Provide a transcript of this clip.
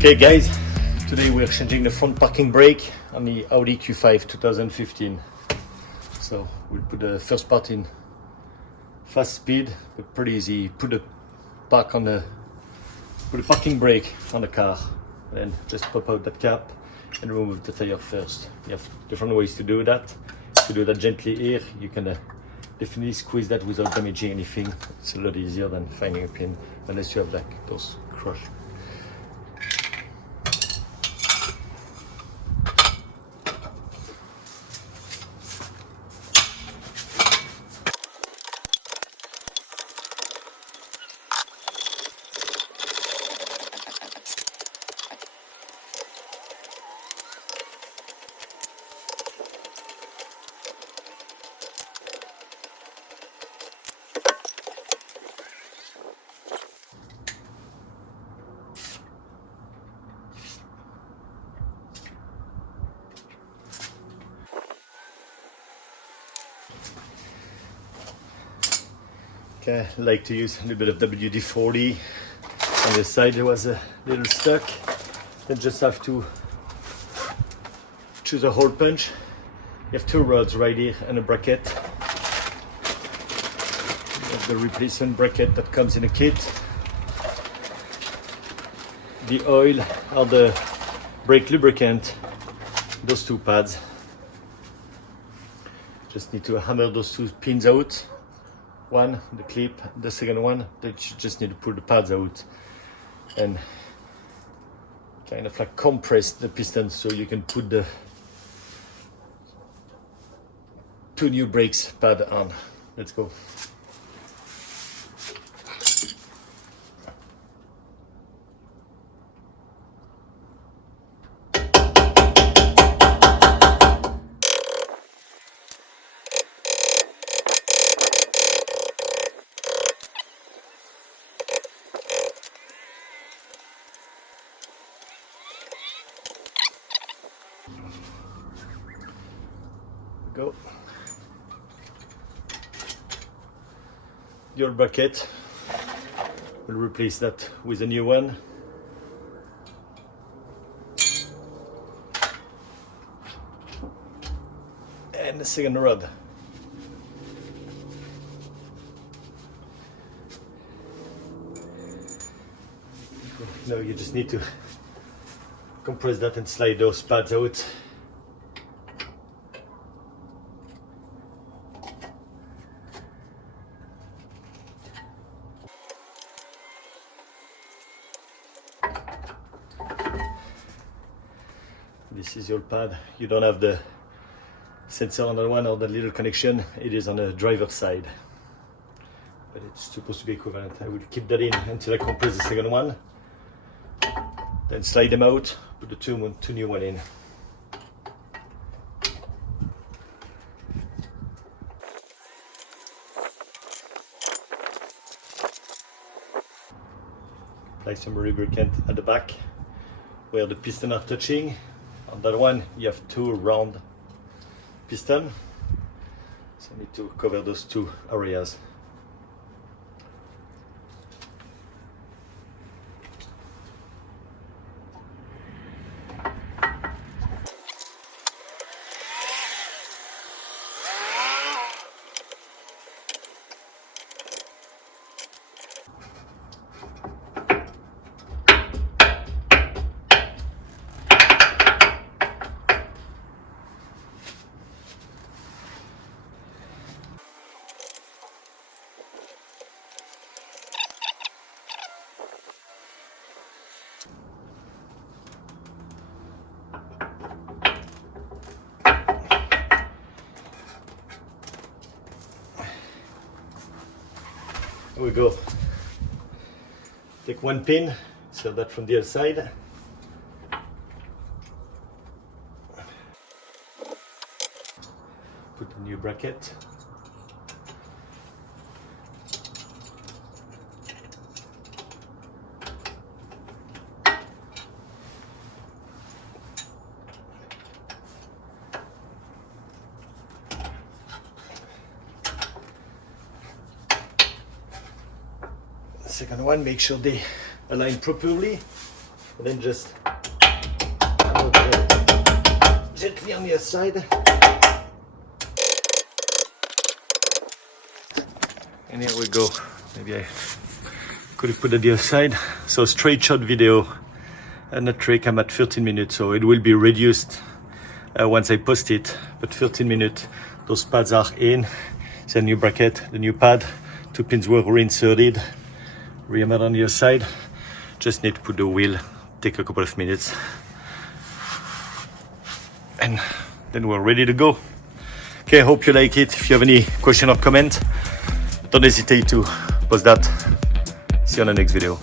Okay guys, today we're changing the front parking brake on the Audi Q5 2015. So we'll put the first part in fast speed, but pretty easy. Put the parking brake on the car, and then just pop out that cap and remove the tire first. You have different ways to do that. If you do that gently here, you can definitely squeeze that without damaging anything. It's a lot easier than finding a pin, unless you have like those crush. Okay, I like to use a little bit of WD-40. On the side there was a little stuck. Then just have to choose a hole punch. You have two rods right here and a bracket. You have the replacement bracket that comes in a kit. The oil or the brake lubricant, those two pads. Just need to hammer those two pins out. One, the clip, the second one, that you just need to pull the pads out and kind of like compress the piston so you can put the two new brakes pad on. Let's go. Go. Your bracket, we'll replace that with a new one. And the second rod. Now you just need to compress that and slide those pads out. This is your pad. You don't have the sensor on that one or the little connection. It is on the driver's side, but it's supposed to be equivalent. I will keep that in until I compress the second one. Then slide them out, put the two new one in. Apply some lubricant at the back where the piston are touching. On that one, you have two round pistons, so I need to cover those two areas. Here we go. Take one pin, insert that from the other side. Put a new bracket. Second one, make sure they align properly. and then just gently on the other side. And here we go. Maybe I could have put it the other side. So straight shot video and a trick. I'm at 13 minutes, so it will be reduced once I post it. But 13 minutes, those pads are in. It's a new bracket, the new pad. 2 pins were reinserted. Rehammered on the other side. Just need to put the wheel. Take a couple of minutes. And then we're ready to go. Okay, hope you like it. If you have any question or comment, don't hesitate to post that. See you on the next video.